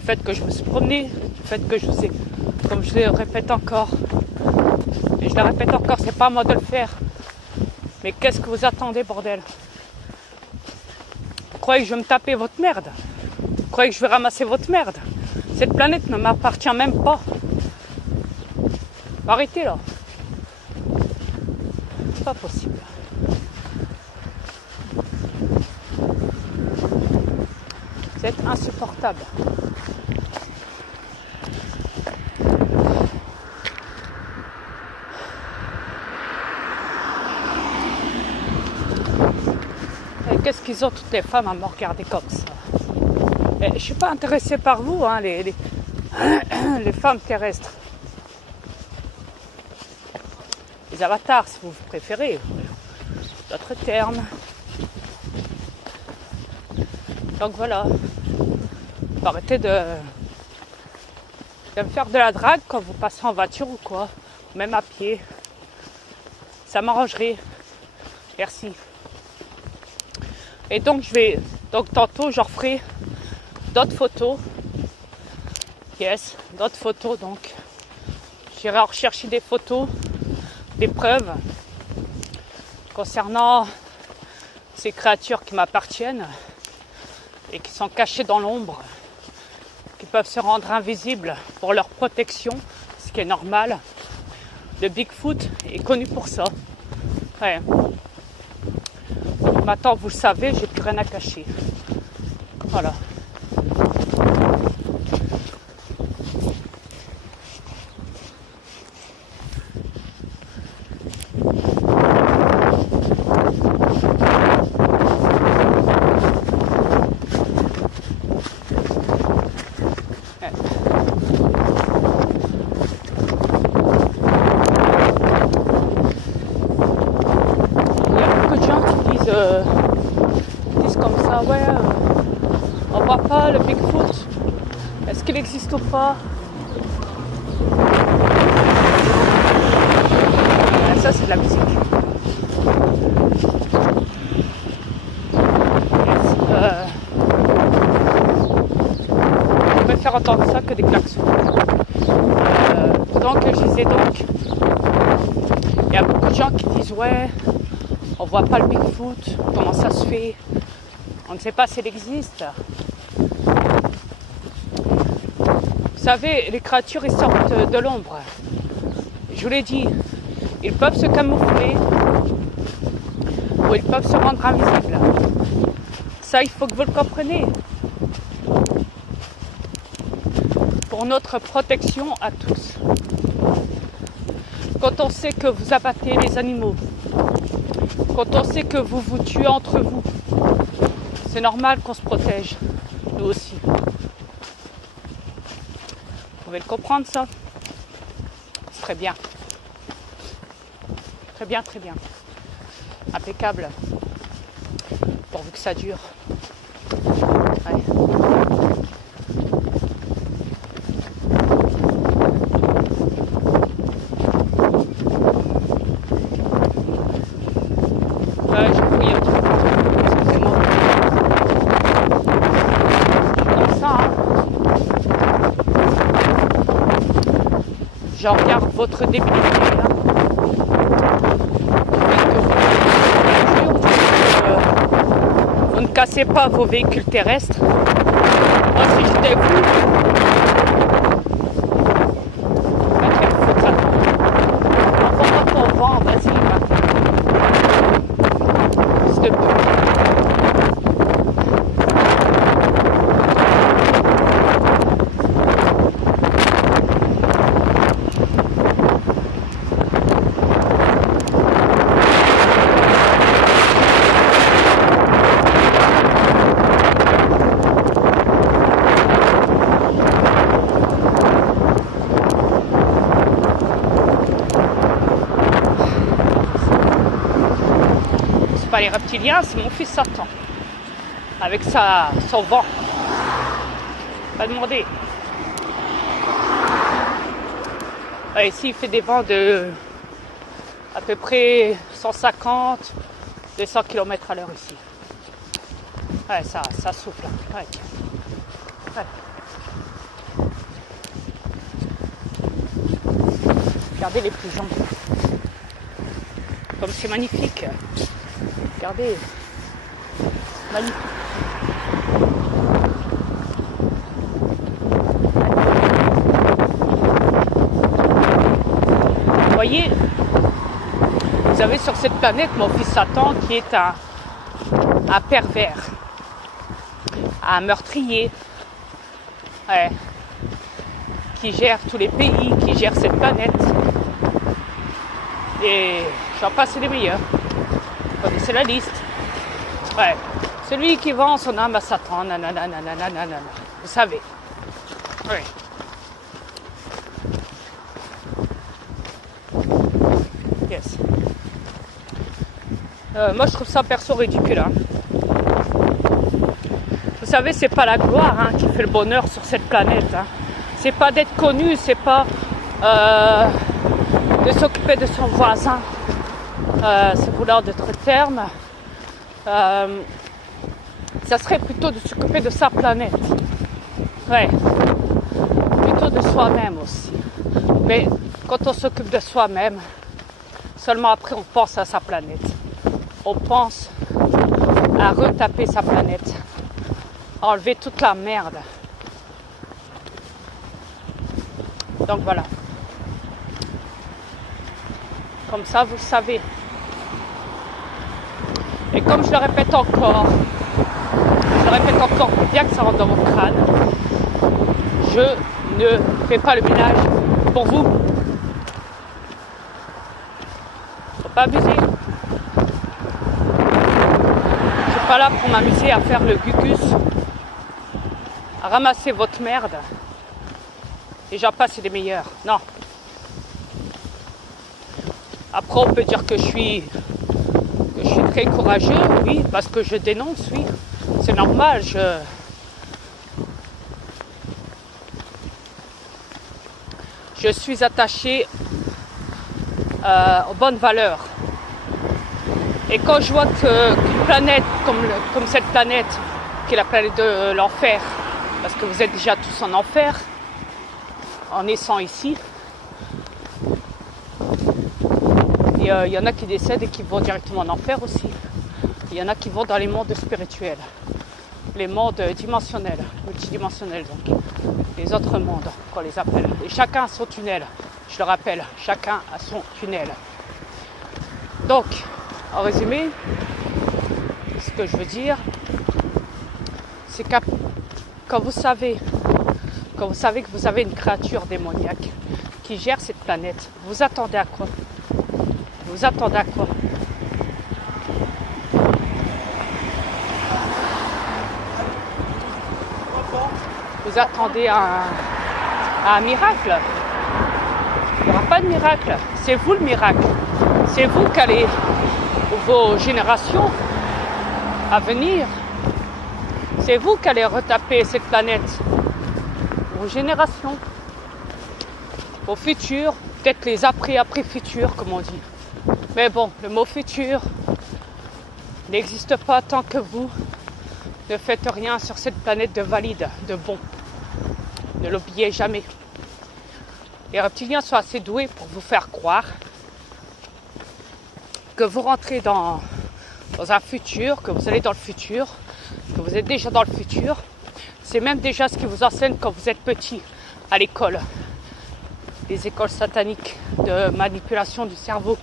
du fait que je me suis promenée, du fait que je vous ai, comme je le répète encore, et je le répète encore, c'est pas à moi de le faire. Mais qu'est-ce que vous attendez, bordel? Vous croyez que je vais me taper votre merde? Vous croyez que je vais ramasser votre merde? Cette planète ne m'appartient même pas. Arrêtez là. C'est pas possible. Vous êtes insupportable. Et qu'est-ce qu'ils ont toutes les femmes à me regarder comme ça? Et je suis pas intéressée par vous, hein, les femmes terrestres. Les avatars, si vous préférez. D'autres termes. Donc voilà. Faut arrêter de me faire de la drague quand vous passez en voiture ou quoi. Même à pied. Ça m'arrangerait. Merci. Et donc tantôt je referai d'autres photos. Yes, d'autres photos donc. J'irai rechercher des photos, des preuves concernant ces créatures qui m'appartiennent et qui sont cachées dans l'ombre, qui peuvent se rendre invisibles pour leur protection, ce qui est normal. Le Bigfoot est connu pour ça. Ouais. Maintenant, vous le savez, j'ai plus rien à cacher. Voilà. On voit pas le Bigfoot. Est-ce qu'il existe ou pas? Ça c'est de la musique. Je préfère entendre ça que des klaxons. Donc je disais donc, il y a beaucoup de gens qui disent ouais, on voit pas le Bigfoot, comment ça se fait? On ne sait pas s'il existe. Vous savez, les créatures, ils sortent de l'ombre. Je vous l'ai dit, ils peuvent se camoufler ou ils peuvent se rendre invisibles. Ça, il faut que vous le compreniez. Pour notre protection à tous. Quand on sait que vous abattez les animaux, quand on sait que vous vous tuez entre vous, c'est normal qu'on se protège, nous aussi. Vous pouvez le comprendre, ça? C'est très bien. Très bien, très bien. Impeccable. Pourvu que ça dure. Ouais. Je fouille un petit peu partout. Excusez-moi. Comme ça, hein. Je regarde votre débilité, là. Vous ne cassez pas vos véhicules terrestres. Moi, si j'étais vous, quel foutre attendre. Encore pas ton vent, vas-y, s'il te plaît. Pas les reptiliens, c'est mon fils Satan. Avec son vent. Pas demander. Ouais, ici, il fait des vents de à peu près 150, 200 km à l'heure ici. Ouais, ça souffle. Ouais. Ouais. Regardez les pigeons. Comme c'est magnifique. Regardez. Magnifique. Vous voyez, vous avez sur cette planète mon fils Satan qui est un pervers, un meurtrier, ouais, qui gère tous les pays, qui gère cette planète. Et j'en passe les meilleurs. Vous connaissez la liste. Ouais. Celui qui vend son âme à Satan, nanana, nanana, nanana. Vous savez. Oui. Yes. Moi, je trouve ça perso ridicule. Hein. Vous savez, c'est pas la gloire hein, qui fait le bonheur sur cette planète. Hein. C'est pas d'être connu, c'est pas de s'occuper de son voisin. C'est vouloir d'autres termes. Ça serait plutôt de s'occuper de sa planète. Ouais. Plutôt de soi-même aussi. Mais quand on s'occupe de soi-même, seulement après on pense à sa planète. On pense à retaper sa planète. À enlever toute la merde. Donc voilà. Comme ça, vous le savez. Et comme je le répète encore, bien que ça rentre dans mon crâne, je ne fais pas le ménage pour vous. Faut pas abuser. Je suis pas là pour m'amuser à faire le gugus, à ramasser votre merde. Et j'en passe, c'est les meilleurs. Non. Après, on peut dire que je suis très courageux, oui, parce que je dénonce, oui. C'est normal, je suis attachée aux bonnes valeurs. Et quand je vois qu'une planète comme cette planète, qui est la planète de l'enfer, parce que vous êtes déjà tous en enfer, en naissant ici, et il y en a qui décèdent et qui vont directement en enfer aussi. Il y en a qui vont dans les mondes spirituels, les mondes dimensionnels, multidimensionnels donc, les autres mondes qu'on les appelle. Et chacun a son tunnel, je le rappelle, chacun a son tunnel. Donc, en résumé, ce que je veux dire, c'est que quand vous savez que vous avez une créature démoniaque qui gère cette planète, vous attendez à quoi? Vous attendez à quoi? Vous attendez à un miracle? Il n'y aura pas de miracle. C'est vous le miracle. C'est vous qui allez, vos générations à venir, c'est vous qui allez retaper cette planète. Vos générations, vos futurs, peut-être les après futurs, comme on dit. Mais bon, le mot futur n'existe pas tant que vous ne faites rien sur cette planète de valide, de bon. Ne l'oubliez jamais. Les reptiliens sont assez doués pour vous faire croire que vous rentrez dans un futur, que vous allez dans le futur, que vous êtes déjà dans le futur. C'est même déjà ce qu'ils vous enseignent quand vous êtes petit à l'école. Les écoles sataniques de manipulation du cerveau.